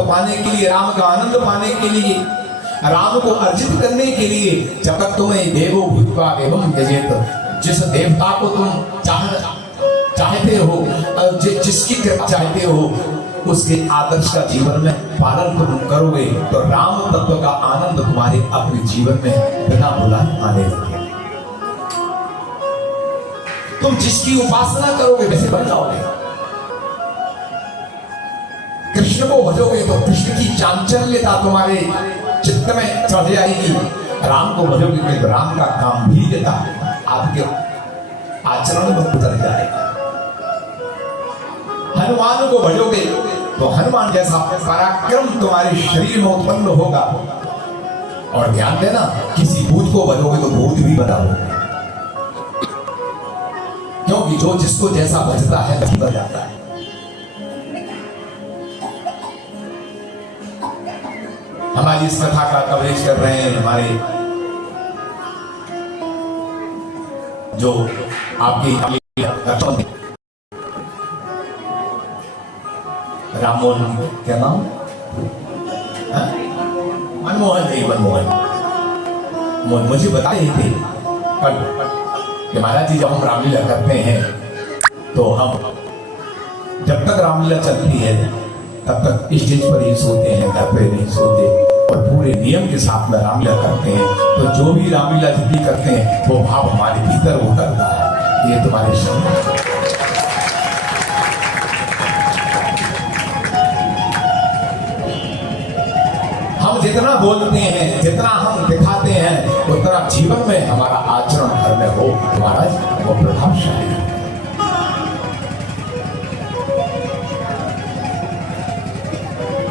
तत्व पाने के लिए, राम का आनंद पाने के लिए, राम को अर्जित करने के लिए, जब तक तुम्हें देवो भूत्वा एवं यजेत, जिस देवता को तुम चाहते हो, जिसकी कृपा चाहते हो, उसके आदर्श का जीवन में पालन तुम करोगे तो राम तत्व का आनंद तुम्हारे अपने जीवन में बिना बुलाए आने लगेगा। तुम जिसकी उपासना करोगे वैसे बन जाओगे। कृष्ण को भजोगे तो कृष्ण की चांचल्यता तुम्हारे चित्त में चढ़ जाएगी। राम को भजोगे तो राम का गांभीर्यता आपके आचरण में उतर जाएगा। हनुमान को भजोगे तो हनुमान जैसा पराक्रम तुम्हारे शरीर में उत्पन्न होगा। और ध्यान देना, किसी भूत को भजोगे तो भूत भी बनाओगे, क्योंकि जो जिसको जैसा भजता है वही बजाता है। हमारी इस कथा का कवरेज कर रहे हैं हमारे जो आपकी राममोहन, क्या नाम, मनमोहन नहीं, मनमोहन मुझे बता रहे थे कि महाराज जी जब हम रामलीला करते हैं तो हम जब तक रामलीला चलती है तब तक स्टेज पर ही सोते हैं, घर पे नहीं सोते, और पूरे नियम के साथ में रामलीला करते हैं। तो जो भी रामलीला जितनी करते हैं वो भाव हमारे भीतर उतरता है। ये तुम्हारे शब्द, हम जितना बोलते हैं, जितना हम दिखाते हैं, उतना जीवन में हमारा आचरण घर में हो महाराज वो प्रभावशाली है।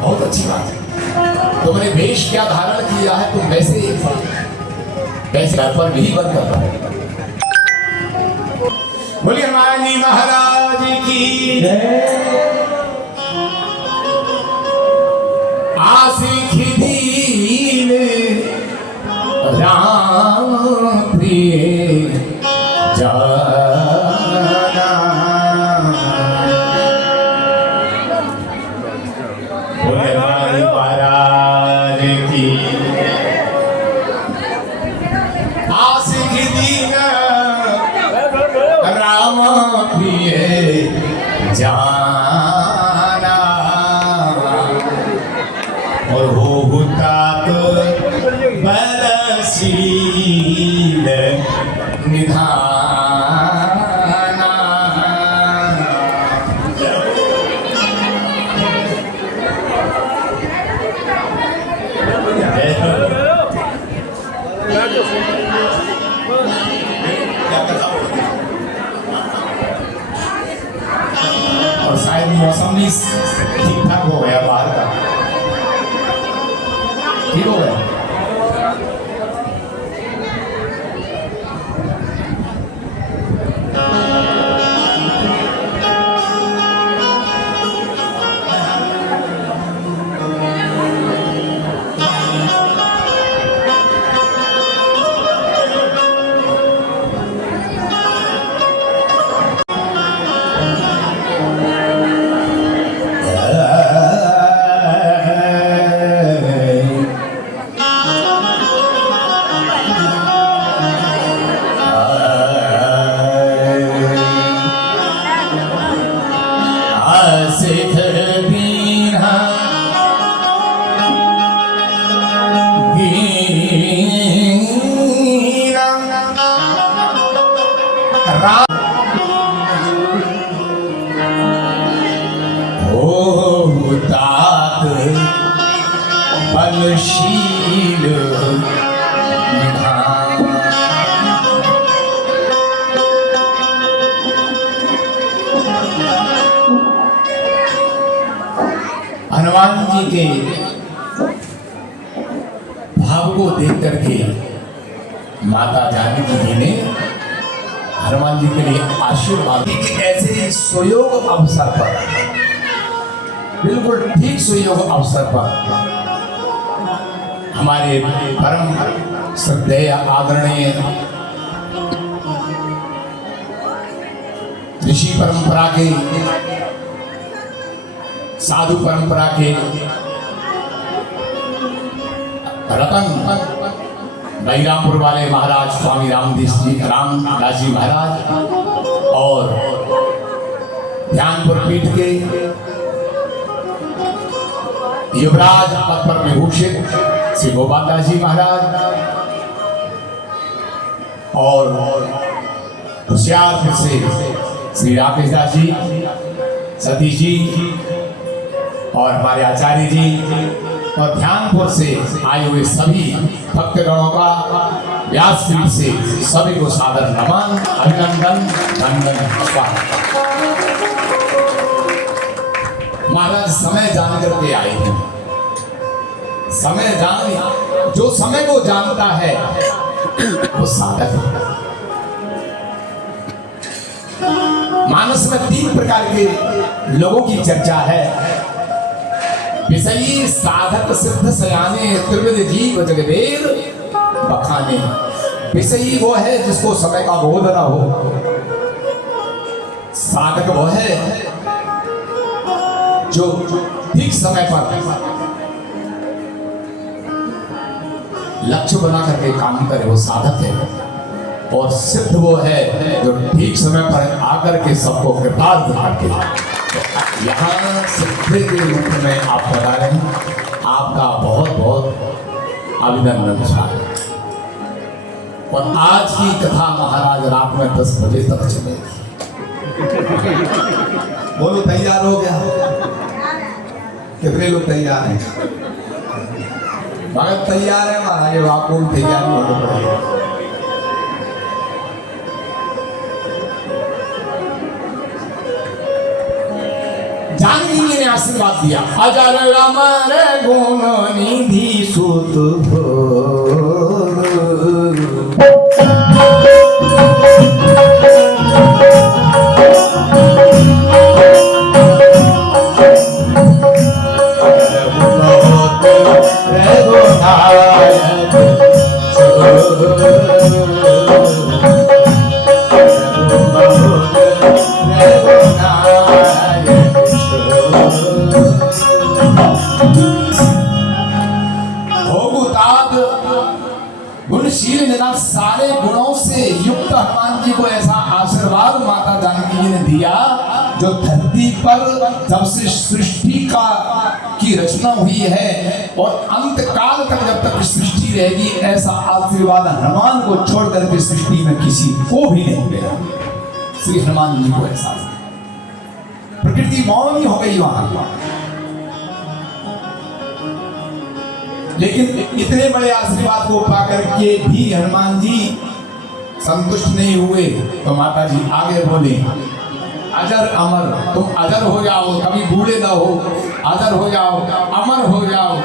बहुत अच्छी बात है। तुमने वेश क्या धारण किया है, तुम वैसे घर पर भी बंद कर रहे हो। बोलिए हनुमान महाराज की जय। आशिक दीन राम प्रिय जाना, बोले हमारे महाराज की। आशिक दीन राम प्रिय जाना, और हो तात बलशील निधाना। और शायद मौसम भी ठीक ठाक हो गया, बाहर का ठीक हो गया। बलशील हनुमान जी के भाव को देख करके माता जानकी जी ने हनुमान जी के लिए आशीर्वाद दी कि ऐसे सुयोग अवसर पर, बिल्कुल ठीक सुयोग अवसर पर हमारे परम श्रद्धेय आदरणीय ऋषि परंपरा के, साधु परंपरा के रतन बहिरामपुर वाले महाराज स्वामी रामदास जी महाराज और ध्यानपुर पीठ के युवराज पद पर विभूषित श्री गोपाल दास जी महाराज और होशियारपुर से श्री राकेश दास जी, सतीश जी और हमारे आचार्य जी और ध्यानपुर से आए हुए सभी भक्तगणों का व्यासपीठ से सभी को सादर नमन, अभिनंदन, वंदन, स्वागत। महाराज समय जान करके आए हैं। समय जान, जो समय को जानता है वो साधक है। मानस में 3 प्रकार के लोगों की चर्चा है। विषयी, साधक, सिद्ध, सयाने, त्रिविध जीव जगदेव बखाने। विषयी वो है जिसको समय का बोध न हो। साधक वो है जो ठीक समय पर लक्ष्य बना करके काम करे, वो साधक है। और सिद्ध वो है जो ठीक समय पर आकर के सबको कृतार्थ करके यहाँ सिद्ध के रूप में आप बता रहे हैं। आपका बहुत बहुत अभिनंदन स्वागत। और आज की कथा महाराज रात में 10 बजे तक चलेगी। बोलो तैयार हो गया? कितने लोग तैयार हैं? भगत तैयार है महाराज, आपको तैयारी होनी पड़ेगी। जानकी जी ने आशीर्वाद दिया, अजर अमर गुण निधि सुत गुणशील निराश सारे गुणों से युक्त हनुमान जी को ऐसा आशीर्वाद माता जानकी जी ने दिया, जो धरती पर जब से सृष्टि की रचना हुई है और अंत काल तक जब तक सृष्टि रहेगी, ऐसा आशीर्वाद हनुमान को छोड़ करके सृष्टि में किसी को भी नहीं मिलेगा। श्री हनुमान जी को ऐसा प्रकृति मौन हो गई वहां। लेकिन इतने बड़े आशीर्वाद को पाकर के भी हनुमान जी संतुष्ट नहीं हुए, तो माता जी आगे बोले, अजर अमर, तुम अजर हो जाओ, कभी बूढ़े ना हो, अजर हो जाओ, अमर हो जाओ,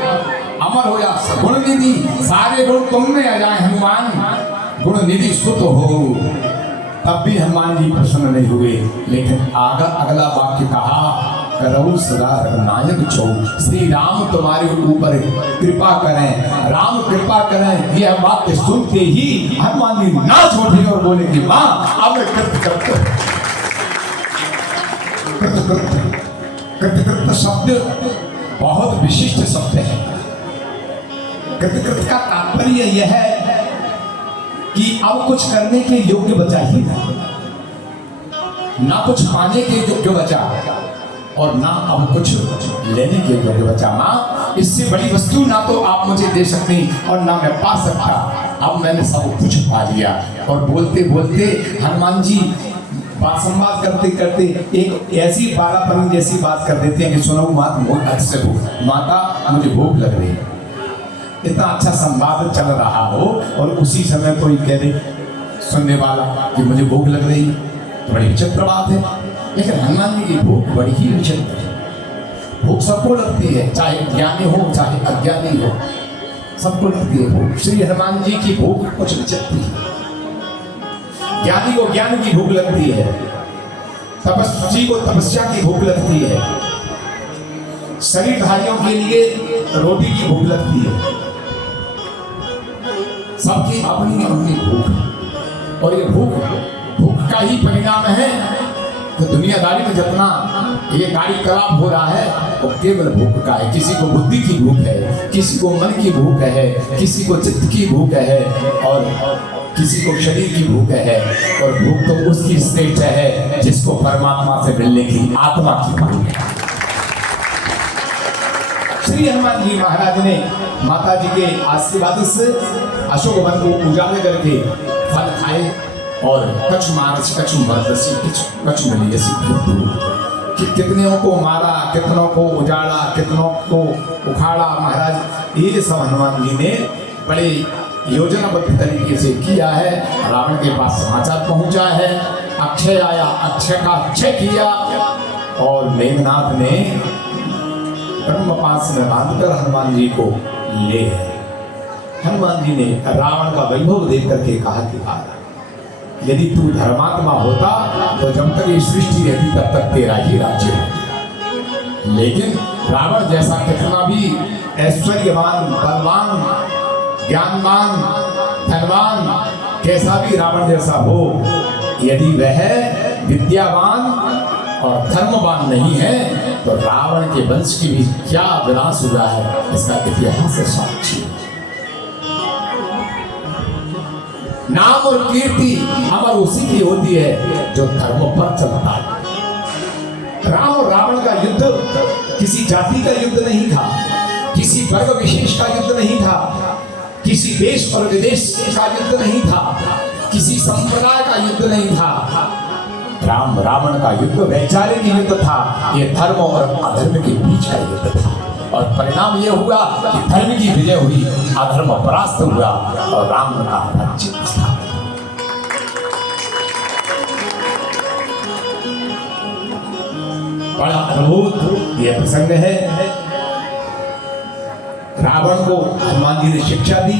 अमर हो जाओ। गुण निधि, सारे गुण तुम में आ जाए हनुमान, गुण निधि सुत हो। तब भी हनुमान जी प्रसन्न नहीं हुए। लेकिन अगला वाक्य कहा, करऊ सदा रघुनायक छो, श्री राम तुम्हारे ऊपर कृपा करें, राम कृपा करें। यह वाक्य सुनते ही हनुमान जी नाच उठे और बोले कि मां अब कृत शब्द बहुत विशिष्ट शब्द है। कृत का तात्पर्य यह है कि अब कुछ करने के योग्य बचा ही ना कुछ पाने के योग्य बचा और ना अब कुछ लेने के योग्य बचा। माँ, इससे बड़ी वस्तु ना तो आप मुझे दे सकती और ना मैं पा सकता। अब मैंने सब कुछ पा लिया। और बोलते बोलते हनुमान जी बात संवाद करते करते एक ऐसी बारापन जैसी बात कर देते हैं कि सुनो माता, बहुत अच्छे हो माता, मुझे भूख लग रही है। इतना अच्छा संवाद चल रहा हो और उसी समय कोई कह दे सुनने वाला कि मुझे भूख लग रही, तो बड़ी विचित्र बात है। लेकिन हनुमान जी की भूख बड़ी ही विचित्र है। भूख सबको लगती है, चाहे ज्ञानी हो चाहे अज्ञानी हो, सबको लगती है भूख। श्री हनुमान जी की भूख कुछ विचित्र है। ज्ञानी को ज्ञान की भूख लगती है, तपस्वी को तपस्या की भूख लगती है, शरीरधारियों के लिए रोटी की भूख लगती है। सबकी अपनी अपनी भूख, और ये भूख का ही परिणाम है कि दुनियादारी में जितना ये कार्यकलाप हो रहा है वो केवल भूख का है। किसी को बुद्धि की भूख है, किसी को मन की भूख है, किसी को चित्त की भूख है और किसी को शरीर की भूख है। और भूख तो उसकी श्रेष्ठ है जिसको परमात्मा से मिलने की आत्मा की भूख है। श्री हनुमान जी महाराज ने माता जी के आशीर्वाद से अशोक वन को उजाड़ करके फल खाए और कछु मारस कछु मरदसी कछु मिलियसी कि कितनों को मारा, कितनों को उजाड़ा, कितनों को उखाड़ा। महाराज ये सब हनुमान जी ने बड़े योजनाबद्ध तरीके से किया है। रावण के पास समाचार पहुंचा है, अक्षय आया, अक्षय का अक्षय किया और मेघनाथ ने ब्रह्मपाश में बांधकर हनुमान जी को ले गए। हनुमान जी ने रावण का वैभव देख करके कहा कि यदि तू धर्मात्मा होता तो जब तक ये सृष्टि रहती तब तक तेरा ही राज्य है। लेकिन रावण जैसा कितना भी ऐश्वर्यवान, बलवान, ज्ञानवान, धनवान, कैसा भी रावण जैसा हो, यदि वह विद्यावान और धर्मवान नहीं है तो रावण के वंश की भी क्या विनाश हुआ है इसका इतिहास साक्षी। नाम और कीर्ति अमर उसी की होती है जो धर्म पर चलता है। राम और रावण का युद्ध किसी जाति का युद्ध नहीं था, किसी वर्ग विशेष का युद्ध नहीं था, किसी देश और विदेश का युद्ध नहीं था, किसी संप्रदाय का युद्ध नहीं था। राम रावण का युद्ध वैचारिक युद्ध था। ये धर्म और अधर्म के बीच का युद्ध था और परिणाम ये हुआ कि धर्म की विजय हुई, अधर्म परास्त हुआ और राम का राज्य स्थापित। बड़ा अद्भुत यह प्रसंग है। रावण को हनुमान जी ने शिक्षा दी।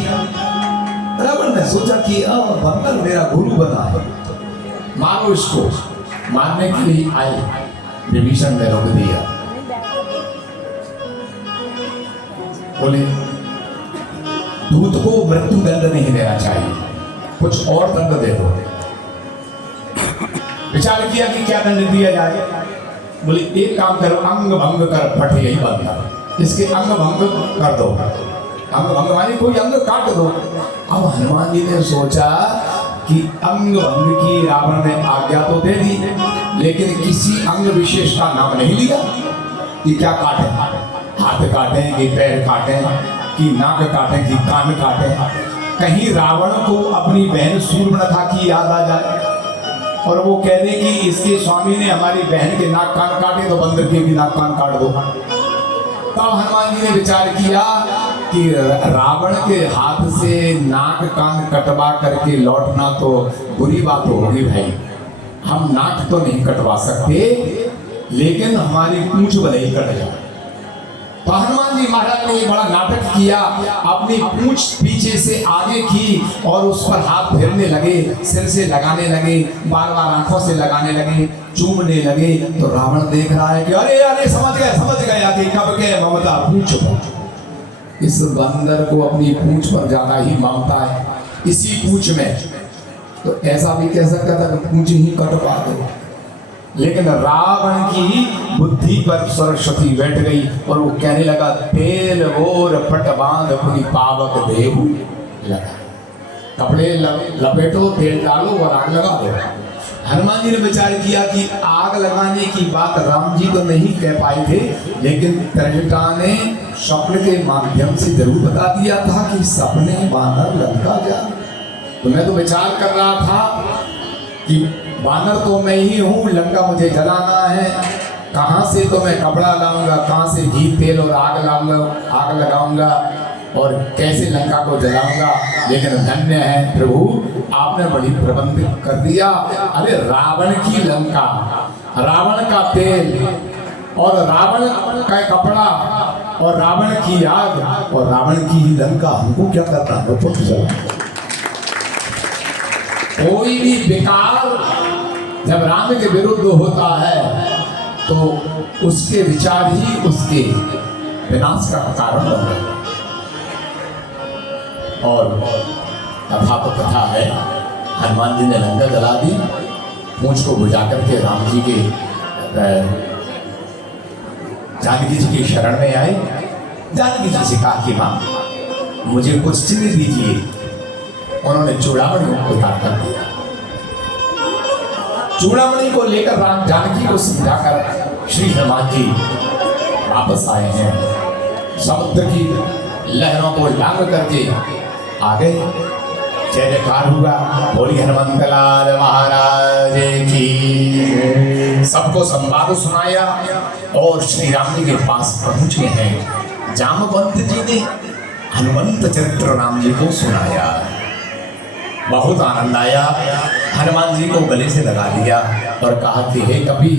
रावण ने सोचा कि अब बंदर मेरा गुरु बना है, मारो इसको। मारने के लिए आए, विभीषण ने रोक दिया, बोले दूत को मृत्यु दंड नहीं देना चाहिए, कुछ और दंड दे दो। विचार किया कि क्या दंड दिया जाए। बोले एक काम करो, अंग भंग कर फट यही बंदा, इसके अंग भंग कर दो। अंग भंग मानी कोई अंग काट दो। अब हनुमान जी ने सोचा कि अंग भंग की रावण ने आज्ञा तो दे दी, लेकिन किसी अंग विशेष का नाम नहीं लिया कि क्या काटे, हाथ काटे कि पैर काटे कि नाक काटे कि कान काटे। कहीं रावण को अपनी बहन शूर्पणखा की याद आ जाए और वो कह दे कि इसके स्वामी ने हमारी बहन के नाक कान काटे तो बंदर के भी नाक कान काट दो। तब हनुमान जी ने विचार किया कि रावण के हाथ से नाक कान कटवा करके लौटना तो बुरी बात होगी भाई। हम नाक तो नहीं कटवा सकते, लेकिन हमारी पूंछ भले ही कट जाए। तो हनुमान जी महाराज ने बड़ा नाटक किया, अपनी पूंछ पीछे से आगे की और उस पर हाथ फेरने लगे, सिर से लगाने लगे, बार बार आंखों से लगाने लगे, चूमने लगे। तो रावण देख रहा है कि अरे अरे समझ गया कि कब के ममता पूंछ पर। इस बंदर को अपनी पूंछ पर ज्यादा ही ममता है, इसी पूंछ में। तो ऐसा भी कह सकता था कि पूंछ ही कटवा दो, लेकिन रावण की बुद्धि पर सरस्वती बैठ गई और वो कहने लगा तेल और पट बांध पूरी पावक देव लगा, कपड़े लपेटो, तेल डालो और आग लगा दो। हनुमान जी ने विचार किया कि आग लगाने की बात राम जी तो नहीं कह पाए थे, लेकिन त्रिजटा ने स्वप्न के माध्यम से जरूर बता दिया था कि सपने बानर लंका जा। तो मैं तो विचार कर रहा था कि बानर तो मैं ही हूँ, लंका मुझे जलाना है, कहाँ से तो मैं कपड़ा लाऊंगा, कहाँ से घी तेल और आग लाऊंगा, आग लगाऊंगा और कैसे लंका को जलाऊंगा। लेकिन धन्य है प्रभु, आपने बड़ी प्रबंध कर दिया। अरे रावण की लंका, रावण का तेल और रावण का कपड़ा और रावण की आग और रावण की लंका, हमको क्या करता है? कोई भी विकार जब राम के विरुद्ध होता है तो उसके विचार ही उसके विनाश का कारण बनते हैं। और कथा तो कथा है, हनुमान जी ने लंका जला दी, पूंछ को बुझा करके राम जी के जानकी जी की शरण में आए। जानकी जी से कहा कि मां मुझे कुछ चिन्ह दीजिए। उन्होंने चूड़ामणि उतार कर दिया। चूड़ामणि को लेकर राम जानकी को समझाकर श्री हनुमान जी वापस आए हैं। समुद्र की लहरों को लांग करके आ गए। जय जयकार हुआ, बोली हनुमंत लाल महाराज की। सबको संवाद सुनाया और श्री राम जी के पास पहुंचे हैं। जामवंत जी ने हनुमंत चरित्र राम जी को सुनाया। बहुत आनंद आया। हनुमान जी को गले से लगा लिया और कहा कि हे कभी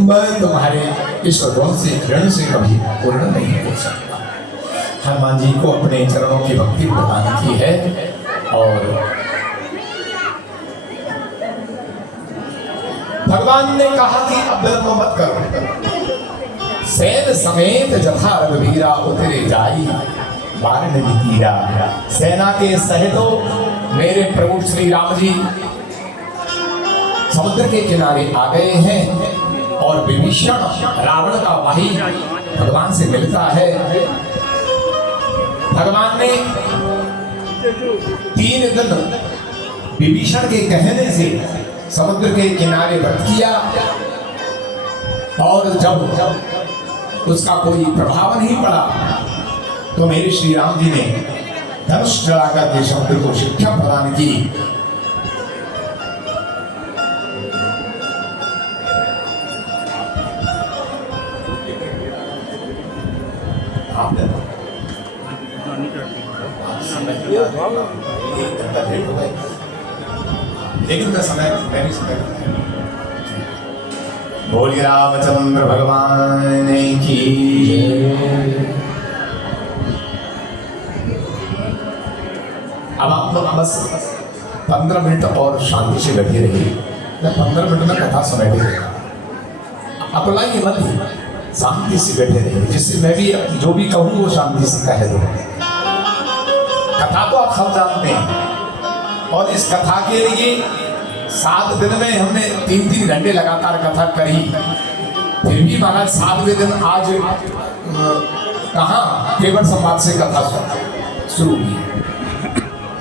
मैं तुम्हारे इस ऋण से कभी पूर्ण नहीं हो सकता। हनुमान जी को अपने चरणों की भक्ति प्रदान की है। और भगवान ने कहा कि अब विलंब मत करो। सैन समेत जथा रघुवीरा उतरे जाई बारन तीरा। सेना के सहितो मेरे प्रभु श्री राम जी समुद्र के किनारे आ गए हैं। और विभीषण रावण का भाई भगवान से मिलता है। भगवान ने 3 दिन विभीषण के कहने से समुद्र के किनारे व्रत किया। और जब उसका कोई प्रभाव नहीं पड़ा तो मेरे श्री राम जी ने धनुष चढ़ाकर के समुद्र को शिक्षा प्रदान की। लेकिन मैं समय मैंने समय बोली रामचंद्र भगवान की। अब आप लोग बस 15 मिनट और शांति से बैठे रहिए। मैं 15 मिनट में कथा सुनाई देगा। अपलाइए मत, शांति से बैठे रहिए, जिससे मैं भी जो भी कहूँ वो शांति से कह दूँ। कथा तो आप सब जानते हैं और इस कथा के लिए 7 दिन में हमने 3-3 घंटे लगातार कथा करी। फिर भी महाराज 7वें दिन आज कहाँ केवल संवाद से कथा शुरू की।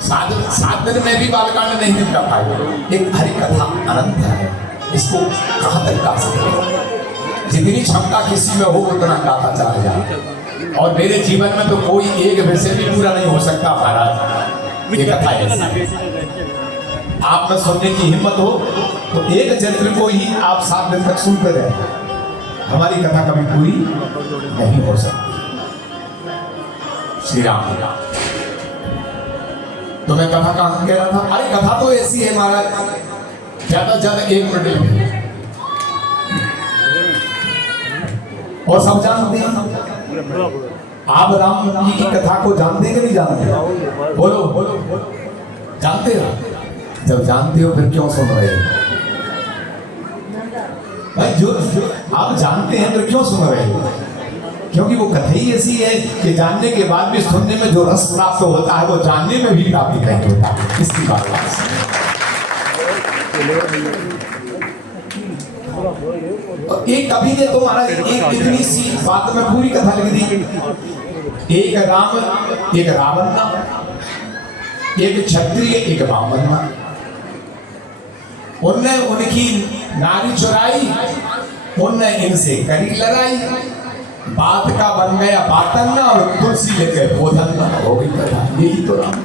7 दिन में भी बालकांड नहीं निपटा पाए। एक हरि कथा अनंत है, इसको कहाँ तक गा सकते। जितनी क्षमता किसी में हो उतना गाता चला जाए। और मेरे जीवन में तो कोई एक विषय भी पूरा नहीं हो सकता महाराज। ये कथा ऐसी आप में सुनने की हिम्मत हो तो एक चरित्र को ही आप 7 दिन तक सुनते रहे। हमारी कथा कभी पूरी नहीं हो सकती। श्री राम तो मैं कथा कहाँ कह रहा था। अरे कथा तो ऐसी है महाराज, ज्यादा से ज्यादा 1 मिनट लगे और सब जानते हैं। आप राम जी की कथा को जानते हैं कि नहीं जानते? बोलो बोलो, जानते हो? जब जानते हो फिर क्यों सुन रहे हो भाई? जो आप जानते हैं फिर क्यों सुन रहे हो? क्योंकि वो कथा ही ऐसी है कि जानने के बाद भी सुनने में जो रस प्राप्त होता है वो जानने में भी प्राप्त नहीं होता। इसकी बात एक कभी ने तो महाराज एक इतनी सी बात में पूरी कथा लिख दी। एक राम, एक रावण ना, एक क्षत्रिय, एक ब्राह्मण ना। उनने उनकी नारी चुराई, उनने इनसे करी लड़ाई। बात का बन गया बातन ना और तुलसी लेके भोजन ना, हो गई कथा। यही तो राम।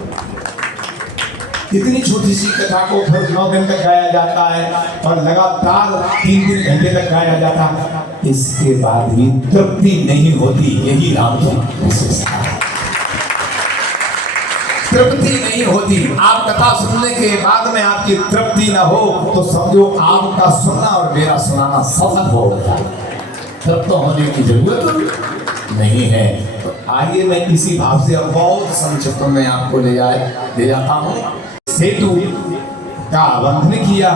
इतनी छोटी सी कथा को फिर 9 दिन तक गाया जाता है और लगातार 3-3 घंटे तक गाया जाता है। इसके बाद भी तृप्ति नहीं होती। यही राम की विशेषता है, तृप्ति नहीं होती। आप कथा सुनने के बाद में आपकी तृप्ति ना हो तो समझो आपका सुनना और मेरा सुनाना सफल हो गया। तृप्त होने की जरूरत नहीं है। तो आइए मैं इसी भाव से अब बहुत संक्षिप्त में आपको ले जाता हूँ। सेतु का बंधन किया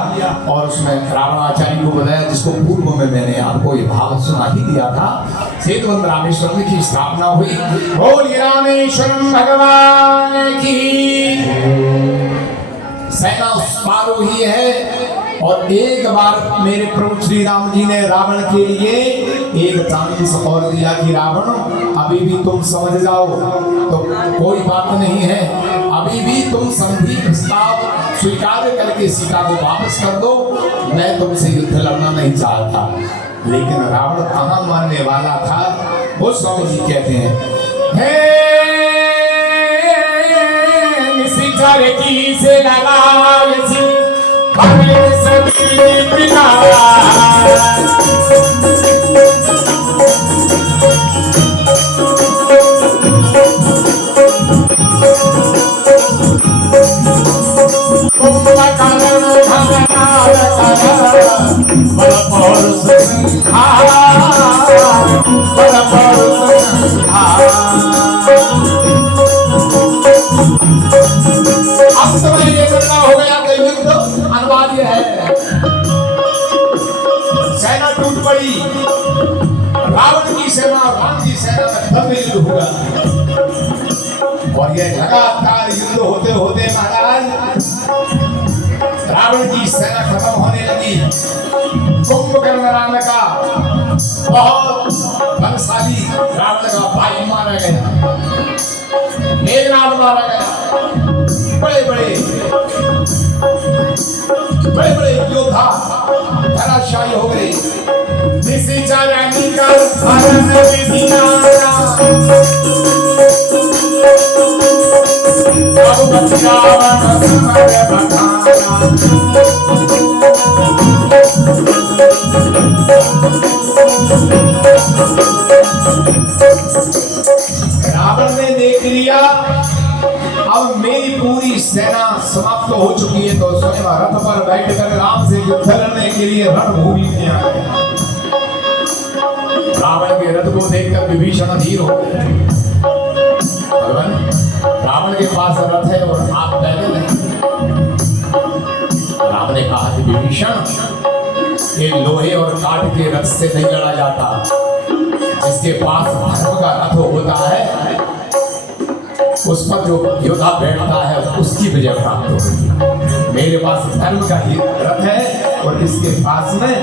और उसमें रावणाचार्य को बताया, जिसको पूर्व में मैंने आपको ये भाव सुना ही दिया था। सेतु बंध रामेश्वर की स्थापना हुई। बोलिए रामेश्वरम भगवान की। सेना उस पार हुई है और एक बार मेरे प्रभु श्री राम जी ने रावण के लिए एक चांस और दिया कि रावण अभी भी तुम समझ जाओ तो कोई बात नहीं है, अभी भी तुम संधि प्रस्ताव स्वीकार करके सीता को वापस कर दो, मैं तुमसे युद्ध लड़ना नहीं चाहता। लेकिन रावण कहाँ मानने वाला था। वो स्वामी जी कहते हैं, की से लगाई अब समय ये करना हो गया कि युद्ध अनिवार्य है। सेना टूट पड़ी, रावण की सेना और राम की सेना में भव्य युद्ध हुआ और ये लगातार युद्ध होते होते महाराज रावण की सेना खत्म होने लगी। कुंभकर्ण नाम का बहुत बलशाली रावण का भाई मारा गया, मेघनाद मारा गया। बड़े बड़े योद्धा धराशायी हो गए। रावण ने देख लिया अब मेरी पूरी सेना समाप्त हो चुकी है, तो स्वयं रथ पर बैठकर राम से युद्ध लड़ने के लिए रणभूमि में आ गया। रावण के रथ को देखकर विभीषण अधीर हो गए। भगवान, रावण के पास रथ है और आप पैदल हैं। राम ने कहा कि विभीषण, ये लोहे और काठ के रथ से नहीं लड़ा जाता, जिसके पास धर्म का रथ होता है उस पर जो योद्धा बैठता है उसकी विजय प्राप्त होगी। मेरे पास धर्म का ही रथ है और इसके पास में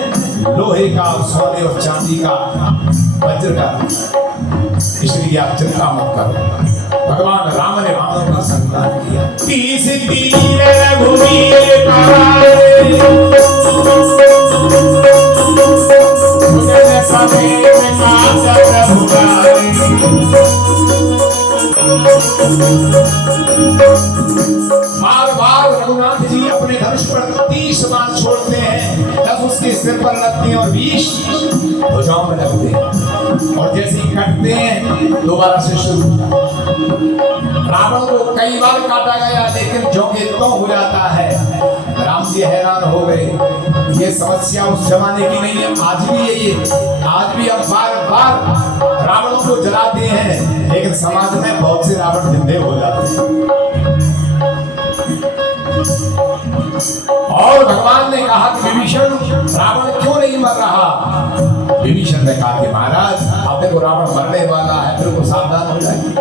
लोहे का, सोने और चांदी का, वज्र का, इसलिए आप चिंता मत करो। भगवान राम ने रावण का संहार किया। तीस तीर रघुवीर पाए, मुझे समेत काज प्रभुआए। बार रघुनाथ जी अपने धनुष पर 30 बाण छोड़ते हैं, 10 उसके सिर पर लगते हैं और 20 भुजाओं में लगते हैं और जैसे ही कटते हैं दोबारा से शुरू। रावण को कई बार काटा गया लेकिन जो के तो हो जाता है। राम जी हैरान हो गए, ये समस्या उस जमाने की नहीं है, आज भी है ये। आज भी हम बार रावण को जलाते हैं लेकिन समाज में बहुत से रावण जिंदे हो जाते हैं। और भगवान ने कहा कि विभीषण, रावण क्यों नहीं मर रहा। विभीषण ने कहा कि महाराज, अब देखो रावण मरने वाला है, फिर वो सावधान हो जाएगी।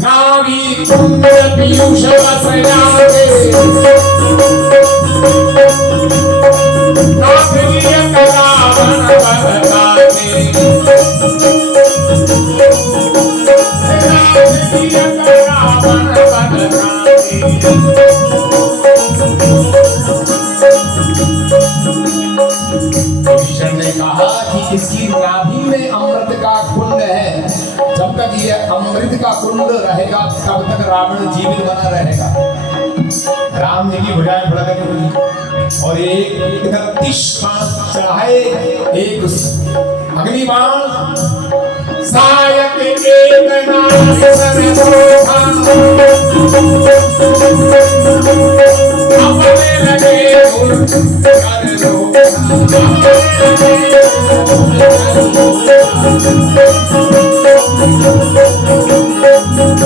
नाभी कुंड पीयूष रसयागे, नाभियक रावण बरताते, नाभियक रावण बरताते। विभीषण ने कहा कि इसकी नाभि में अमृत का कुंड है, जब तक ये अमृत का कुंड रहेगा तब तक रावण जीवित बना रहेगा। राम जी की भुजाएं फड़क और एक 31 बाण चढ़ाए, एक अग्निबाण सायक एक नाग सरधोखा, अपने लगे कर लो।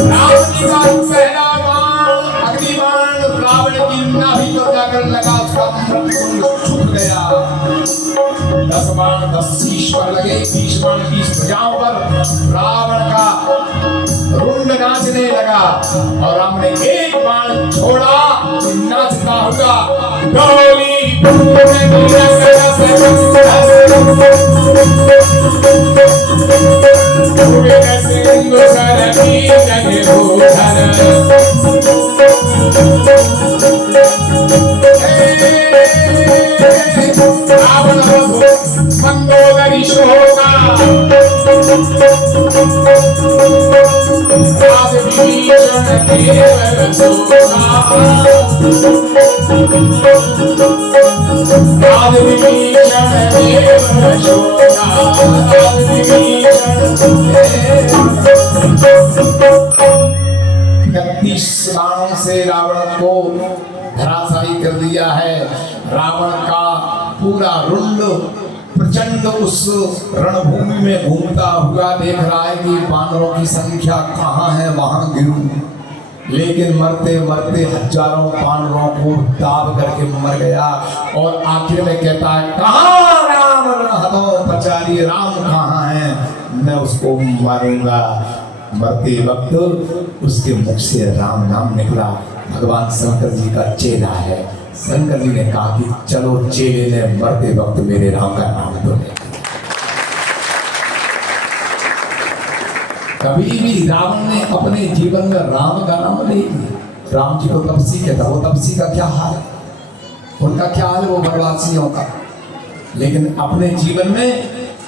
राम जी का पहला बाण अग्निबाण रावण की नाभि पर जाकर लगा, उसका अमृत छूट गया। 10 बाण 10 शीश पर लगे, 20 बाण 20 भुजाओं पर। रावण का रुंड नाचने लगा और राम ने एक बाण छोड़ा, नाचता हुआ डोली गोविंद सिंह सरकी जन भूधर रावण मंदोदरी शोका आदि विभीषण देवर शोका आदि विभीषण देवर शोका आदि विभीषण 31 बाणों से रावण को धराशायी कर दिया है। रावण का पूरा रुंड प्रचंड उस रणभूमि में घूमता हुआ देख रहा है कि वानरों की संख्या कहाँ है, वहां गिरूं। लेकिन मरते मरते हजारों वानरों को दाब करके मर गया और आखिर में कहता है, कहाँ राम रणहतो पचारी, राम कहाँ है, मैं उसको मारूंगा। मरते वक्त उसके मुख से राम नाम निकला। भगवान शंकर जी का चेला है। शंकर जी ने कहा कि चलो चेले ने मरते वक्त मेरे राम का नाम तो ले। कभी भी रावण ने अपने जीवन में राम का नाम नहीं लिया। राम जी को तपसी कहता, वो तपसी का क्या हाल है, उनका क्या हाल है वो वनवासियों का। लेकिन अपने जीवन में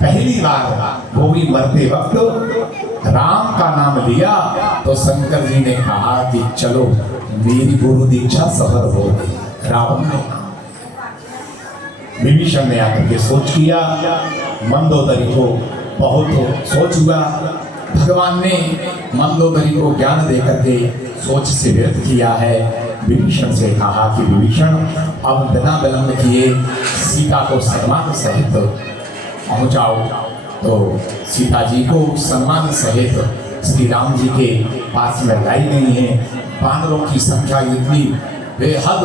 पहली बार वो भी मरते वक्त राम का नाम लिया तो शंकर जी ने कहा कि चलो मेरी गुरु दीक्षा सफल हो गई। रावण ने विभीषण ने आकर के सोच किया, मंदोदरी को बहुत सोच हुआ। भगवान ने मंदोदरी को ज्ञान देकर के सोच से व्यर्थ किया है। विभीषण से कहा कि विभीषण अब बिना विलंब किए सीता को सम्मान सहित पहुंचाओ। तो सीता जी को सम्मान सहित श्री राम जी के पास में लाई गई है। वानरों की संख्या इतनी बेहद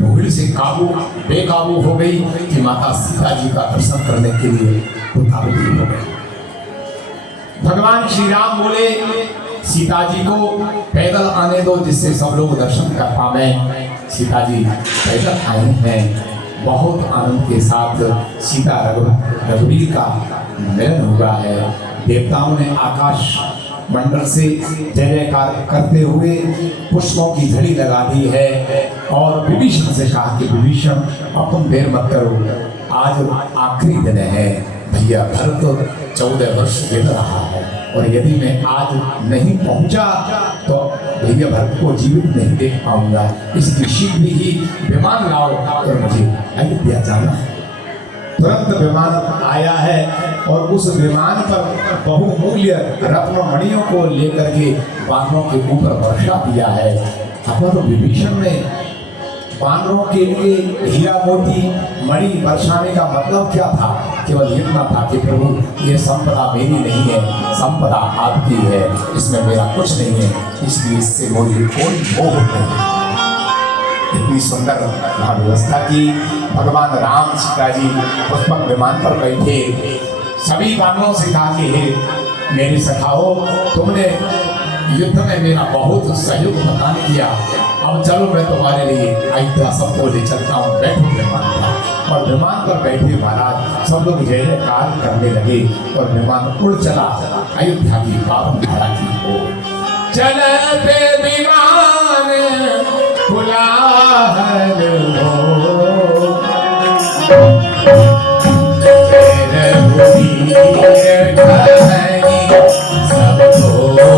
भीड़ से बेकाबू हो गई कि माता सीता जी का दर्शन करने के लिए उतावली हो गई। भगवान श्री राम बोले, सीता जी को पैदल आने दो जिससे सब लोग दर्शन कर पावे। सीता जी पैदल आए हैं। बहुत आनंद के साथ सीता रघुवीर का मिलन हुआ है। देवताओं ने आकाश मंडल से जय जयकार करते हुए पुष्पों की झड़ी लगा दी है और विभीषण से कहा कि विभीषण अब तुम देर मत करो, आज आखिरी दिन है। भैया भरत 14 वर्ष बीत रहा है और यदि मैं आज नहीं पहुंचा तो भैया भरत को जीवित नहीं देख पाऊंगा। इसलिए शीघ्र ही विमान लाओ और मुझे अयोध्या जाना है। तुरंत विमान आया है और उस विमान पर बहुमूल्य रत्न मणियों को लेकर के वानरों के ऊपर वर्षा दिया है। अब तो विभीषण ने वानरों के लिए हीरा मोती मणि बरसाने का मतलब क्या था? केवल इतना था कि प्रभु ये संपदा मेरी नहीं है, संपदा आपकी है, इसमें मेरा कुछ नहीं है, इसलिए इससे मुझे कोई मोह नहीं। इतनी सुंदर वहाँ व्यवस्था की। भगवान राम सीता जी पुष्पक विमान पर बैठे। सभी वानरों से कहा कि हे मेरे सखाओ, तुमने युद्ध में मेरा बहुत सहयोग प्रदान किया। अब चलो मैं तुम्हारे लिए अयोध्या सबको ले चलता हूँ। बैठो विमान पर। और विमान पर बैठे महाराज सब लोग जय जयकार करने लगे और विमान उड़ चला अयोध्या की पावन धारा की ओर। चलते विमान कुलाहल हो, जय रघुवीर घनी सब कोई।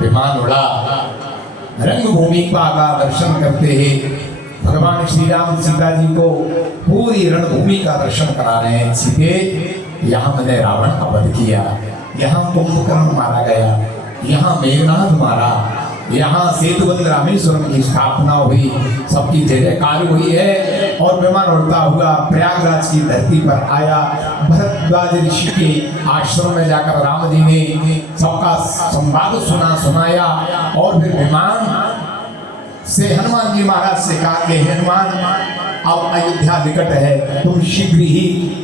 विमान उड़ा। रंगभूमि का दर्शन करते ही भगवान श्री राम सीता जी को पूरी रणभूमि का दर्शन करा रहे हैं। सीते, यहाँ मैंने रावण का वध किया, यहाँ कुंभकर्ण मारा गया, यहाँ मेघनाथ मारा, यहाँ सेतुबंध रामेश्वरम की स्थापना हुई, सबकी जय जयकार हुई है और विमान उड़ता हुआ प्रयागराज की धरती पर आया। भरद्वाज ऋषि के आश्रम में जाकर राम जी ने सबका संवाद सुनाया और फिर विमान से हनुमान जी महाराज से कहा कि हनुमान अब अयोध्या निकट है, तुम शीघ्र ही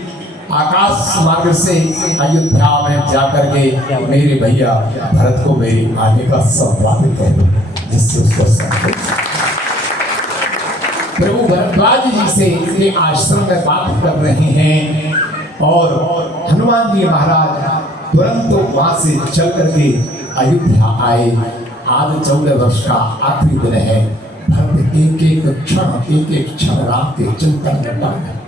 आकाश मार्ग से अयोध्या में जाकर के मेरे भैया भरत को मेरे आने का संवाद कह दो, जिससे उसको संतोष। प्रभु भरद्वाज जी से के आश्रम में बात कर रहे हैं और हनुमान जी महाराज तुरंत वहां से चल करके अयोध्या आए। आज 14 वर्ष का आखिरी दिन है। भरत एक एक क्षण राम के चिंतन में लगा है।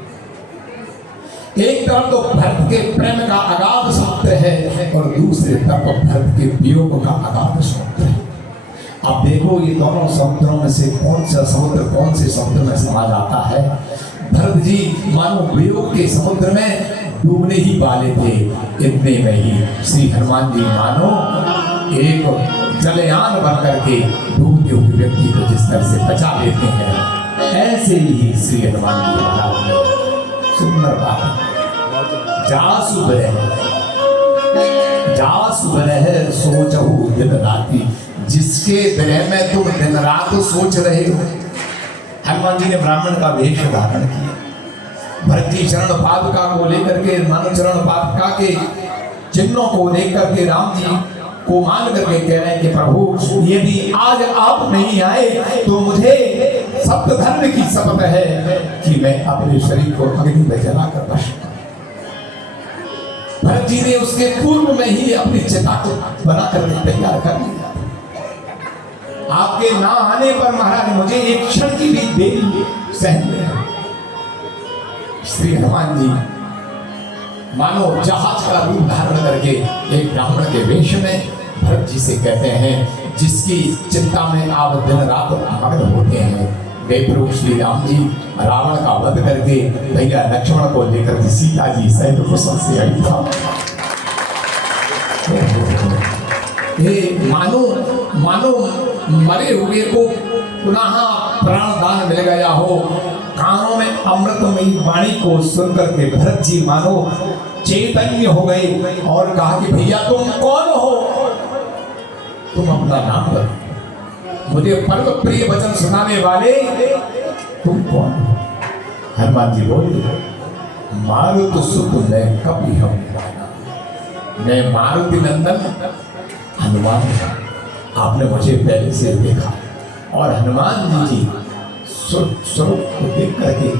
एक तरफ तो भरत के प्रेम का अगाध समुद्र है और दूसरे तरफ भरत के वियोग का अगाध समुद्र है। अब देखो ये दोनों समुद्रों में से कौन सा समुद्र कौन से समुद्र में समा जाता है। भरत जी मानो वियोग के समुद्र में डूबने ही वाले थे, इतने में ही श्री हनुमान जी मानो एक जलयान बन करके डूबते हुए व्यक्ति को जिस तरह से बचा लेते हैं, ऐसे ही श्री हनुमान जी महाराज ने सुंदर बात जासु बरह सोचहु दिन राति, जिसके विरह में तुम दिन रात सोच रहे हो। हनुमान जी ने ब्राह्मण का वेश धारण किया। भरत जी चरण पादुका को लेकर के मानो चरण पादुका के चिन्हों को लेकर के राम जी को मान करके कह रहे हैं कि प्रभु यदि आज आप नहीं आए तो मुझे सप्त धर्म की शपथ है कि मैं अपने शरीर को अग्नि में जलाकर बश। भरत जी ने उसके पूर्व में ही अपनी चिता को बना करके तैयार कर लिया। आपके ना आने पर महाराज मुझे एक क्षण की भी देरी सहन नहीं। श्री हनुमान जी मानो जहाज का रूप धारण करके एक ब्राह्मण के वेश में भरत जी से कहते हैं, जिसकी चिंता में आप दिन रात मग्न होते हैं। देवप्रभु श्री राम जी रावण का वध करके भैया लक्ष्मण को लेकर के सीता जी सहित कुशल से अयोध्या। मानो मानो मरे हुए को पुनः प्राण दान मिल गया हो। कानों में अमृतमयी वाणी को सुनकर के भरत जी मानो चैतन्य हो गए और कहा कि भैया तुम कौन हो, तुम अपना नाम बताओ, मुझे परम प्रिय वचन सुनाने वाले तुम कौन हो। हनुमान जी बोले, मारुत सुत मैं कभी हम मैं मारुति नंदन हनुमान, आपने मुझे पहले से देखा। और हनुमान जी की स्वरूप को देख करके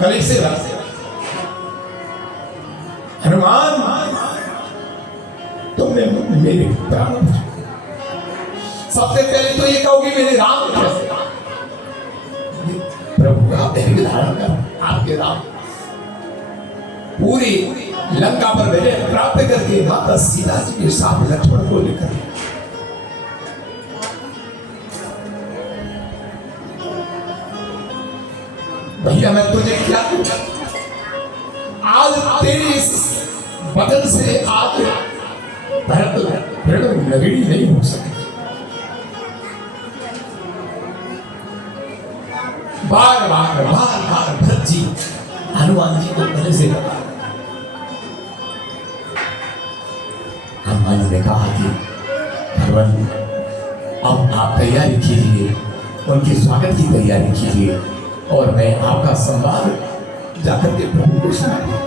गले से हनुमान तुमने मेरे प्राण बचाए। सबसे पहले तो ये कहोगे मेरे राम कैसे। प्रभु आप धैर्य धारण कर, आपके राम पूरी लंका पर विजय प्राप्त करके माता सीता जी के साथ लक्ष्मण को लेकर भैया मैं तुझे क्या दूं? आज तेरी इस वचन से आज भरत नगरी नहीं हो सकती। बार बार भरत जी हनुमान जी को पहले से कहा। हनुमान जी ने कहा कि भगवान अब आप तैयारी कीजिए, उनके स्वागत की तैयारी कीजिए और मैं आपका संवाद जाकर के प्रभु को सुनाऊंगा।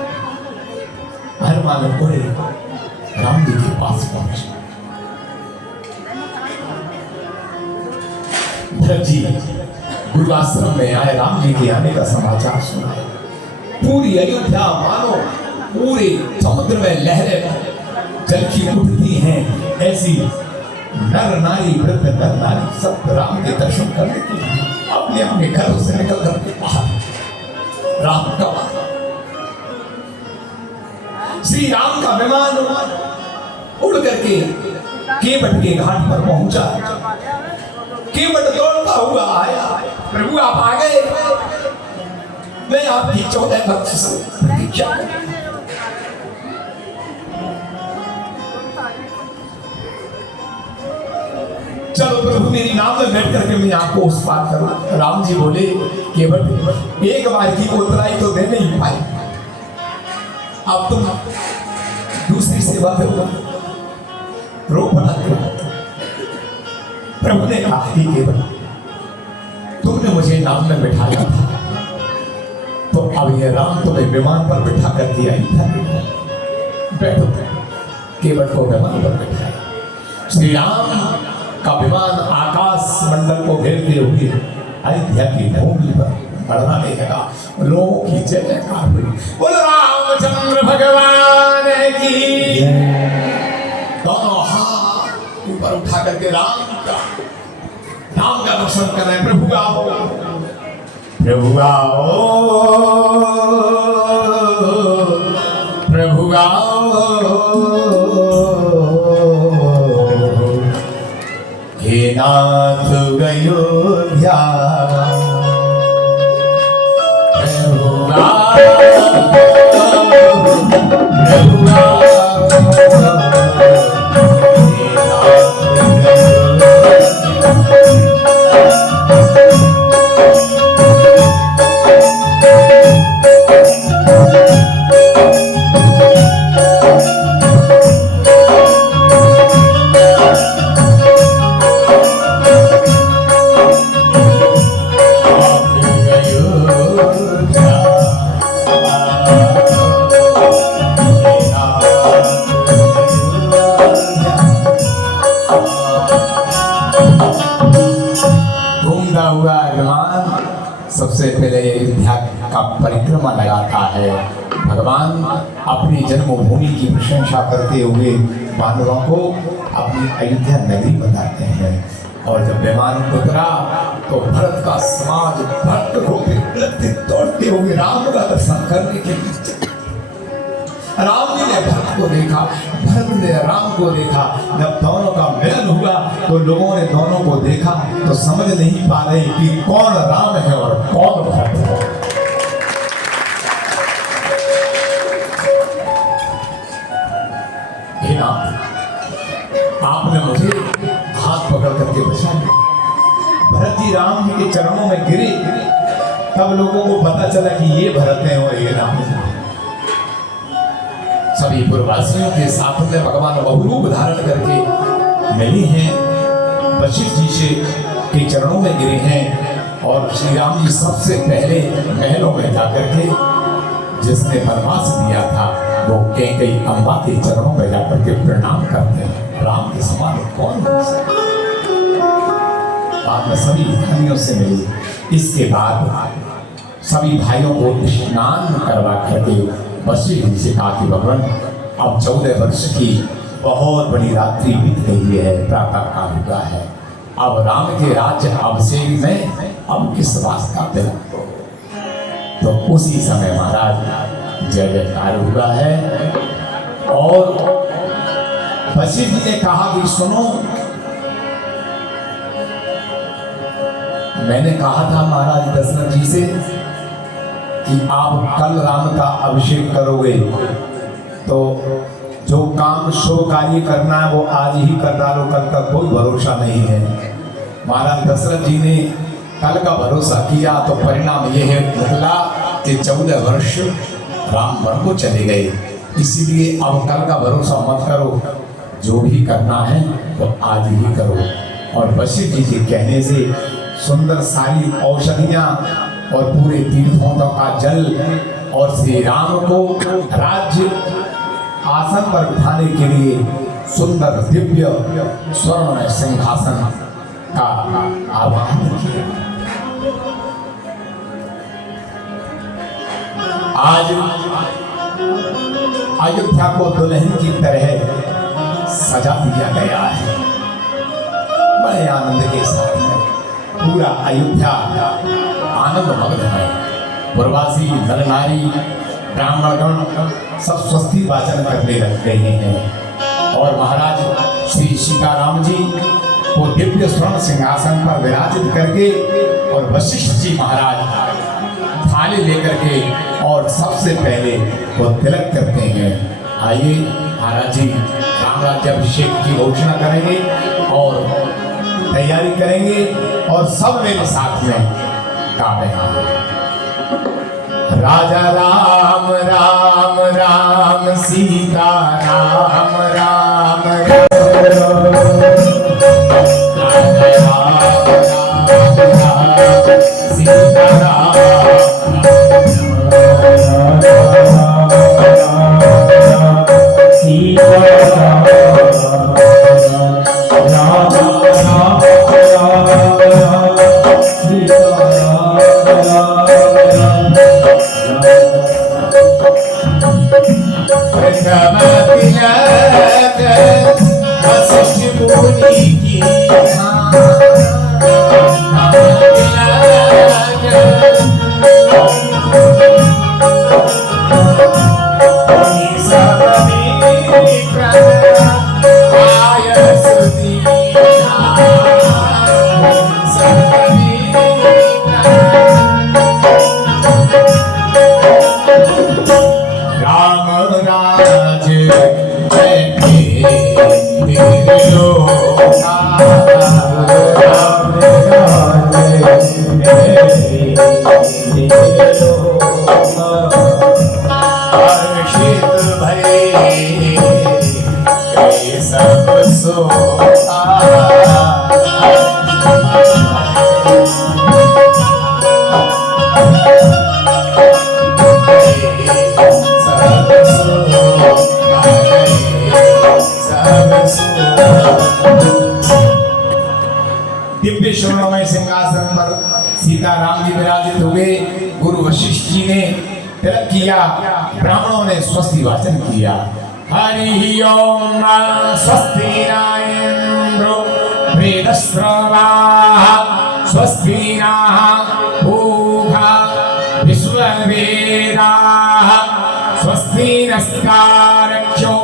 हनुमान बोले राम जी के पास पहुंचे। भरत जी गुरु आश्रम में आए, राम जी के आने का समाचार सुना। पूरी अयोध्या मानो पूरे समुद्र में लहरें जल की उठती हैं। ऐसी नर नारी वृद्ध नर नारी सब राम के दर्शन करने के लिए अपने अपने घरों से निकल करके बाहर राम का श्री राम का विमान उड़ करके केवट के घाट पर पहुंचा। केवट दौड़ता हुआ आया, प्रभु आप आ गए, मैं आपकी 14 वर्ष से प्रतीक्षा कर चलो प्रभु मेरी नाव में बैठ करके मैं आपको उस पार करूं। राम जी बोले केवल एक बार की उतराई तो दे नहीं पाई, अब तुम दूसरी सेवा करो, रोक बना करो। प्रभु ने कहा कि केवल तुमने मुझे नाव में बिठाया था, तो अब ये राम तुम्हें विमान पर बिठा कर दिया ही था। बैठो, केवल को विमान पर बिठाया। श्री राम का विमान आकाश मंडल को घेरते हुए अयोध्या की भूमि पर बढ़ाने लगा। लोगों की जय जयकार हुई। बोलो रामचंद्र भगवान की। दोनों हाथ ऊपर उठा करके राम का दर्शन कर रहे हैं। प्रभु आओ, प्रभु आओ, प्रभु आओ, हे नाथ अयोध्या। प्रभु आओ, प्रभु आओ, सबसे पहले अयोध्या का परिक्रमा लगाता है। भगवान अपनी जन्मभूमि की प्रशंसा करते हुए वानरों को अपनी अयोध्या नगरी बताते हैं। और जब विमान उतरा तो भरत का समाज भक्त रोते दौड़ते हुए राम का दर्शन करने के लिए। राम जी ने भरत को देखा, भरत ने राम को देखा। जब दोनों का मिलन हुआ तो लोगों ने दोनों को देखा तो समझ नहीं पा रहे कि कौन राम है और कौन भरत है। हे नाथ, आपने मुझे हाथ पकड़ करके बचा लिया। भरत जी राम जी के चरणों में गिरे, तब लोगों को पता चला कि ये भरत है और ये राम है। सभी पूर्ववासियों के साथ में भगवान बहुरूप धारण करके मिले हैं, वशिष्ठ जी से के चरणों में गिरे हैं। और श्री राम जी सबसे पहले महलों में जाकर के जिसने वनवास दिया था वो कैकेयी अम्बा के चरणों में जाकर के प्रणाम करते हैं। राम के समान कौन हो सकता? बाद में सभी भाइयों से मिले। इसके बाद सभी भाइयों को स्नान करवा करके वशिष्ठ जी से कहा कि भगवान अब 14 वर्ष की बहुत बड़ी रात्रि बीत गई है, प्रातः काल हुआ है, अब राम के राज्य अभिषेक में अब किस बात का तिलक? तो उसी समय महाराज जय जयकार हुआ है। और वशिष्ठ जी ने कहा कि सुनो, मैंने कहा था महाराज दशरथ जी से कि आप कल राम का अभिषेक करोगे, तो जो काम शुभ कार्य करना है वो आज ही कर डालो, कल तक कोई भरोसा नहीं है। महाराज दशरथ जी ने कल का भरोसा किया तो परिणाम ये है निकला कि 14 वर्ष राम वन को चले गए। इसीलिए अब कल का भरोसा मत करो, जो भी करना है वो आज ही करो। और वशिष्ठ जी के कहने से सुंदर सारी औषधियाँ और पूरे तीर्थों का जल और श्री राम को राज्य आसन पर बिठाने के लिए सुंदर दिव्य स्वर्ण सिंहासन का आह्वान किया। आज अयोध्या को दुल्हन की तरह सजा दिया गया है। बड़े आनंद के साथ में पूरा अयोध्या आनंद मग्न है। पूर्वासी नर नारी ब्राह्मणगण सब स्वस्ति वाचन करने लग गए हैं। और महाराज श्री सीताराम जी को दिव्य स्वर्ण सिंहासन पर विराजित करके और वशिष्ठ जी महाराज थाली लेकर के और सबसे पहले वो तिलक करते हैं। आइए महाराज जी राम राज्य अभिषेक की घोषणा करेंगे और तैयारी करेंगे और सब मेरे साथ में गा रहे हैं। राजा राम राम राम सीता राम राम राम राजा राम राम राम सीता राम दिव्य शोभामय सिंहासन पर सीताराम जी विराजित हुए। गुरु वशिष्ठ जी ने तिलक किया, ब्राह्मणों ने स्वस्ति वाचन किया। हरि ओम स्वस्ति न इंद्रो वेदस्रवाः स्वस्ति नः पूषा विश्ववेदाः स्वस्ति नस्तारक्षो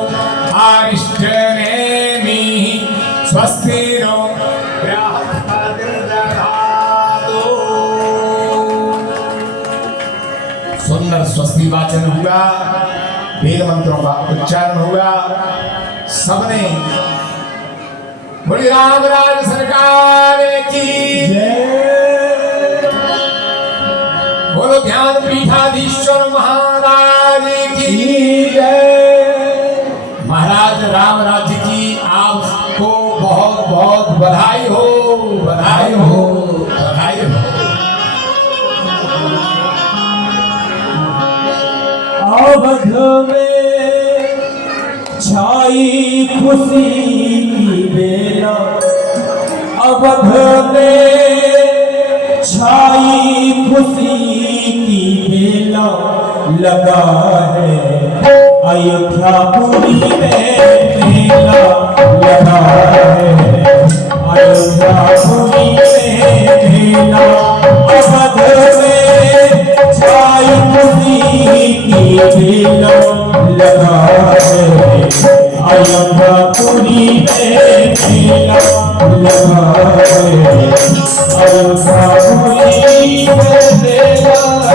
अरिष्टनेमिः स्वस्ति नो सुंदर स्वस्ति वाचन हुआ, वेद मंत्रों का उच्चारण हुआ। सबने बोले रामराज सरकार की जय, बोलो ज्ञान पीठाधीश्वर महाराज की जय। महाराज राम राज्य की आपको बहुत बहुत बधाई हो, बधाई हो, बधाई हो। अवध में छाई खुशी की बेला, अवध में छाई खुशी की बेला लगा है। अयोध्यापुरी में मेला लगा है, अयोध्यापुरी में मेला। अवध में छाई खुशी की बेला लगा है, अयोध्यापुरी में मेला लगा है, अयोध्यापुरी में मेला।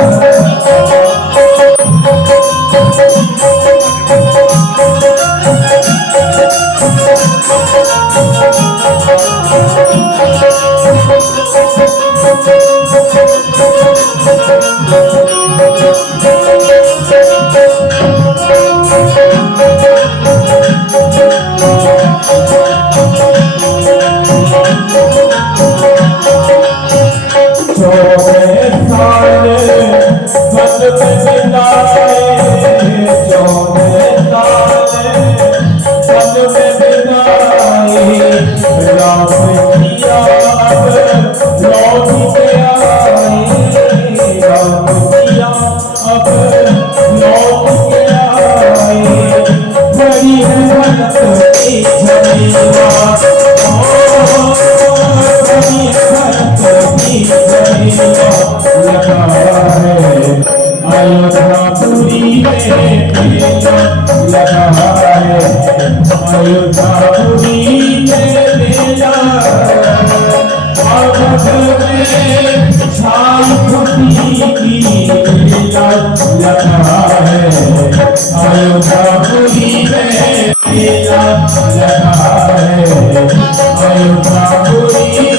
अयोध्यापुरी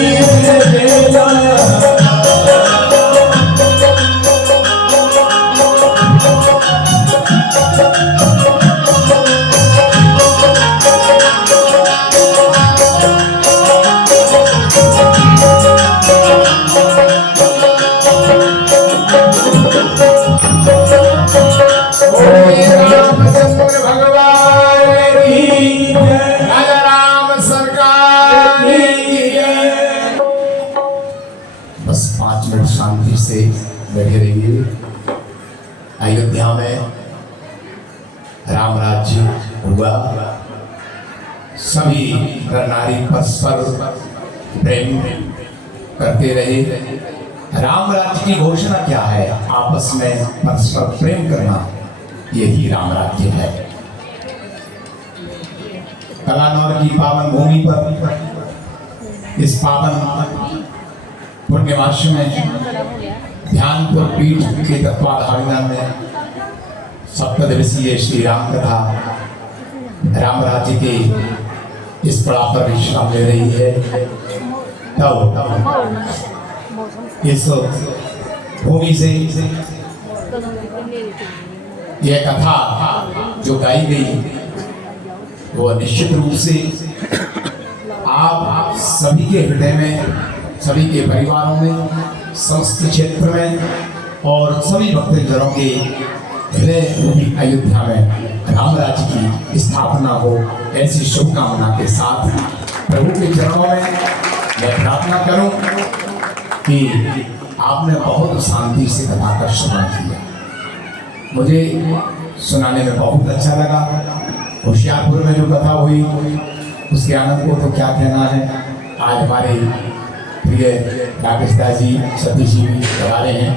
अयोध्या में राम राज्य हुआ। सभी नर नारी परस्पर प्रेम करते रहे। राम राज्य की घोषणा क्या है? आपस में परस्पर प्रेम करना, यही राम राज्य है। कलानौर की पावन भूमि पर इस पावन पुण्यवास में ध्यानपुर पीठ के तत्वाधान में सप्तदिवसीय श्री राम कथा राम राज्य के इस पड़ाव पर विश्राम ले रही है। तब इस भूमि से यह कथा जो गाई गई वो निश्चित रूप से आप सभी के हृदय में, सभी के परिवारों में, समस्त क्षेत्र में और सभी भक्तजनों के हृदय रूपी अयोध्या में राम राज्य की स्थापना हो, ऐसी शुभकामना के साथ प्रभु के चरणों में मैं प्रार्थना करूं कि आपने बहुत शांति से कथा का श्रवण किया। मुझे सुनाने में बहुत अच्छा लगा। होशियारपुर में जो कथा हुई उसके आनंद को तो क्या कहना है। आज हमारे प्रिय राकेश दास जी, सतीश जी भी गवा रहे हैं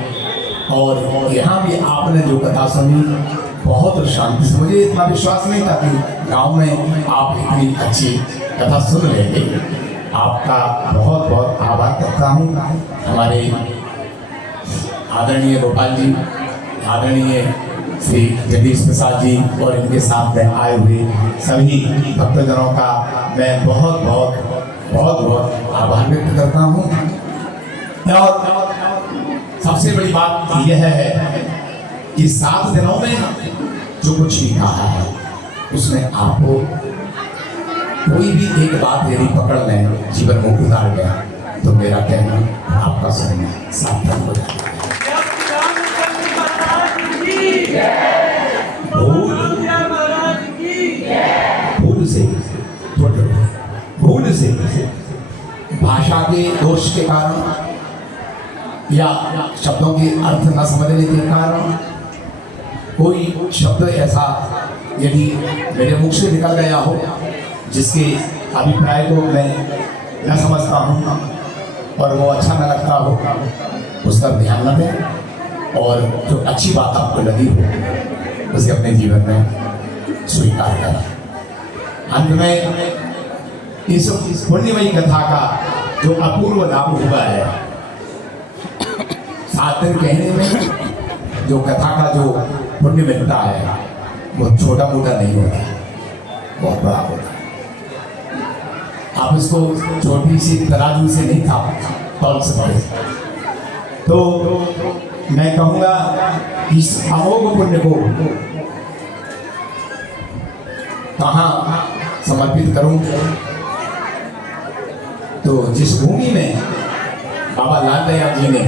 और यहाँ भी आपने जो कथा सुनी बहुत शांति से, मुझे इतना विश्वास नहीं था कि गांव में आप इतनी अच्छी कथा सुन लेंगे। आपका बहुत बहुत आभार करता हूँ। हमारे आदरणीय गोपाल जी, आदरणीय श्री जगदीश प्रसाद जी और इनके साथ में आए हुए सभी भक्तजनों का मैं बहुत बहुत आभार व्यक्त करता हूँ। और सबसे बड़ी बात यह है कि 7 दिनों में जो कुछ भी कहा है उसमें आपको कोई भी एक बात यदि पकड़ लें, जीवन में उतार गया, तो मेरा कहना आपका सुनना सार्थक हो जाएगा। भूल से भाषा के दोष के कारण या शब्दों के अर्थ न समझने के कारण कोई शब्द ऐसा यदि मेरे मुख से निकल गया हो जिसके अभिप्राय को मैं न समझता हूँ और वो अच्छा न लगता हो, उसका ध्यान न दें और जो अच्छी बात आपको लगी हो उसे अपने जीवन में स्वीकार करें। अंत में इस पुण्यमयी कथा का जो अपूर्व लाभ हुआ है, 7 दिन कहने में जो कथा का जो पुण्य मिलता है वो छोटा मोटा नहीं होता, बहुत बड़ा होता है। आप इसको छोटी सी तराजू से नहीं था तौल सकते। तो मैं कहूँगा इस अमोघ पुण्य को कहाँ समर्पित करूं? तो जिस भूमि में बाबा लाल दयाल जी ने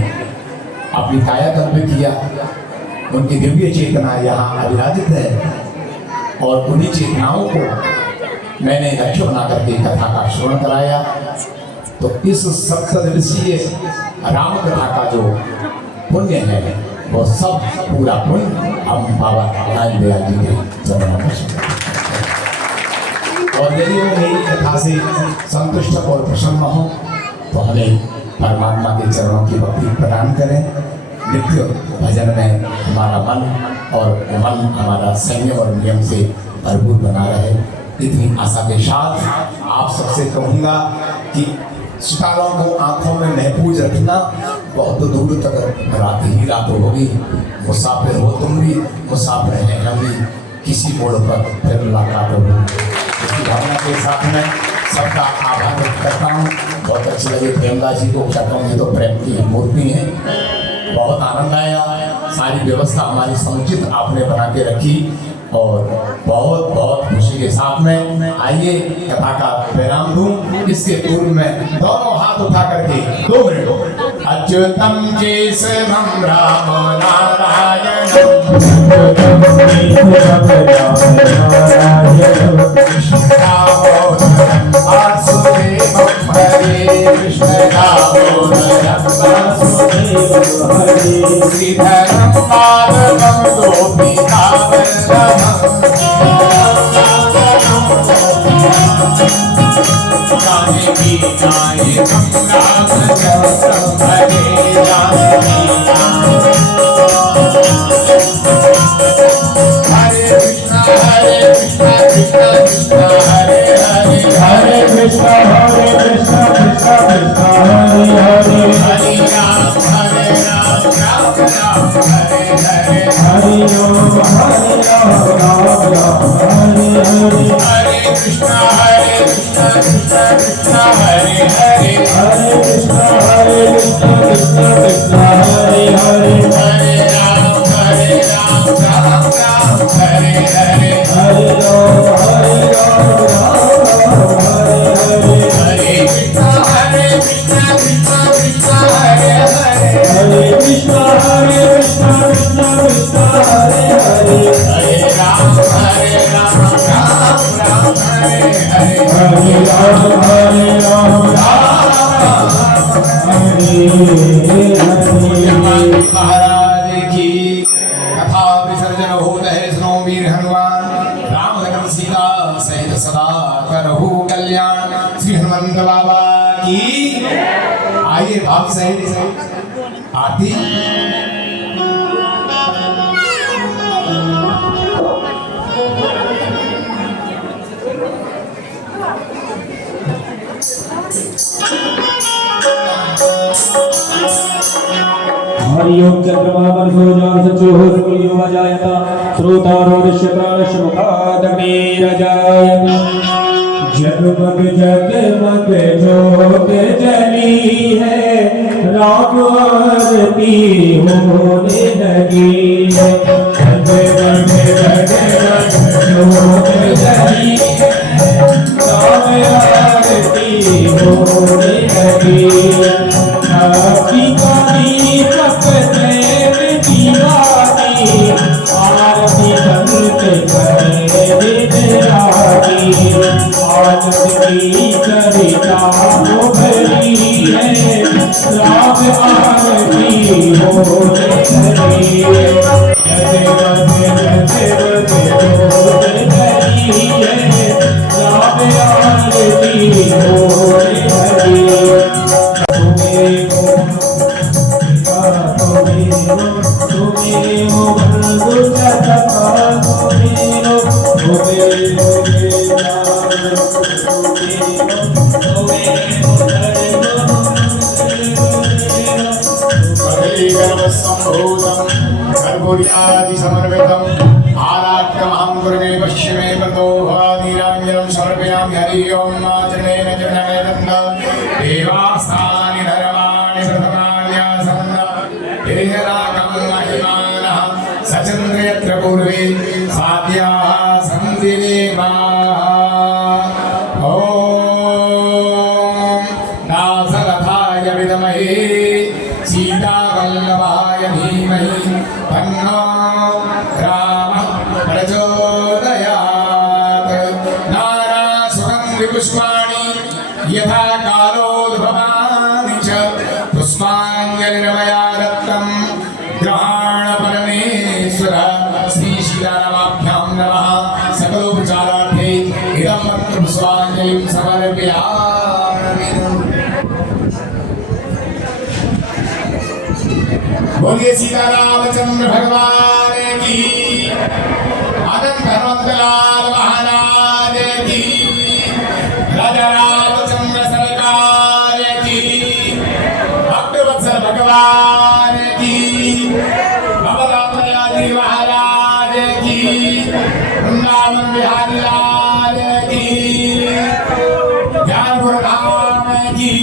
अपनी कायाकल्प किया, उनकी दिव्य चेतना यहाँ अविराजित है और उन्हीं चेतनाओं को मैंने लक्ष्य बना करके कथा का श्रवण कराया। तो इस सप्तदिवसीय राम कथा का जो पुण्य है वो सब पूरा पुण्य हम बाबा लाल दयाल जी के चरणों में। और यदि वो मेरी कथा से संतुष्ट और प्रसन्न हो तो हमें परमात्मा के चरणों की भक्ति प्रदान करें। नित्य भजन में हमारा मन हमारा संयम और नियम से भरपूर बना रहे, इतनी आशा के साथ आप सबसे कहूँगा कि सितारों को आंखों में महफूज रखना। बहुत दूर तक रात ही रात होगी, मुसाफिर हो तुम भी, मुसाफिर हैं हम भी, किसी मोड़ पर फिर मुलाकात होगी। इसी भावना के साथ में सबका आभार व्यक्त करता हूँ। बहुत अच्छी लगी प्रेमदास जी को, कहता हूँ ये तो प्रेम की मूर्ति है। बहुत आनंद आया, सारी व्यवस्था हमारी समुचित आपने बना के रखी और बहुत बहुत खुशी के साथ में आइए कथा का विराम दूं। इसके पूर्व में दोनों हाथ उठा करके 2 मिनट अच्युतम केशवम राम नारायण कृष्ण दामोदरम वासुदेवम हरे कृष्ण दामोदरम वासुदेवम हरे श्रीधरम माधवम गोपी हरे कृष्णा कृष्णा कृष्णा हरे हरे हरे कृष्णा कृष्णा कृष्णा हरे हरे हरे राम राम राम हरे हरे हरि ओम राम राम हरे हरे हरे कृष्णा कृष्णा कृष्णा हरे हरे हरे कृष्णा कृष्णा कृष्णा हरे हरे हरे राम राम राम हरे हरे हरे राम राम हरे हरे हरे कृष्णा कृष्णा कृष्णा हरे हरे हरे कृष्णा कृष्णा कृष्णा हरे हरे हरे राम राम राम हरे हरे हरे राम हरे हनुमान महाराज की कथा विसर्जन होत है। सुनो वीर हनुमान राम लखन सीता सहित सदा करहु कल्याण। श्री हनुमंत बाबा की आइए भाव सहित आरती। हरिओम चंद्रमा वर्षो जान सचो सूर्यो अजायता श्रोतारो दृश्यतारश्य मुखादग्निरजायता जगमग जगमग ज्योत जली है राम आरती होने लगी है जगमग जगमग ज्योत जली है राम आरती होने लगी है आपकी काली पकड़े दीवानी आरती करते करे विजयानी आनंद की कविता हो भरी है राम आरती होने लगी है जय भरी है राम आरती होने लगी है समर्पितम् आराध्यमहं गुरुवे पश्चिमे बन्धो भवानीराञ्जनं समर्पयामि। हरि ओम् चरणेन चरणमेतन्न देवास्तानि धर्माणि प्रथमान्यासन्न देहरागं महिमानः सचन्द्र यत्र पूर्वे साध्याः सन्ति देवाः। ॐ दासरथाय विद्महे सीतावल्लभाय धीमहि तन्नो रामः प्रचोदयात्। नानासुगन्धिपुष्पाणि यथा कालोद्भवानि च पुष्पाञ्जलिर्मया दत्तं ग्रहाण परमेश्वर। श्री सीतारामाभ्यां नमः। सकलोपचारार्थे इदं मन्त्रपुष्पाञ्जलिं समर्पयामि। बोलिए सीतारामचंद्र भगवान की, अनंत हनुमंतलाल महाराज की, राजा रामचंद्र सरकार की, भक्तवत्सल भगवान की, बाबा रामदयाल जी महाराज की, वृंदावन बिहारी लाल की, ज्ञानपुर धाम की।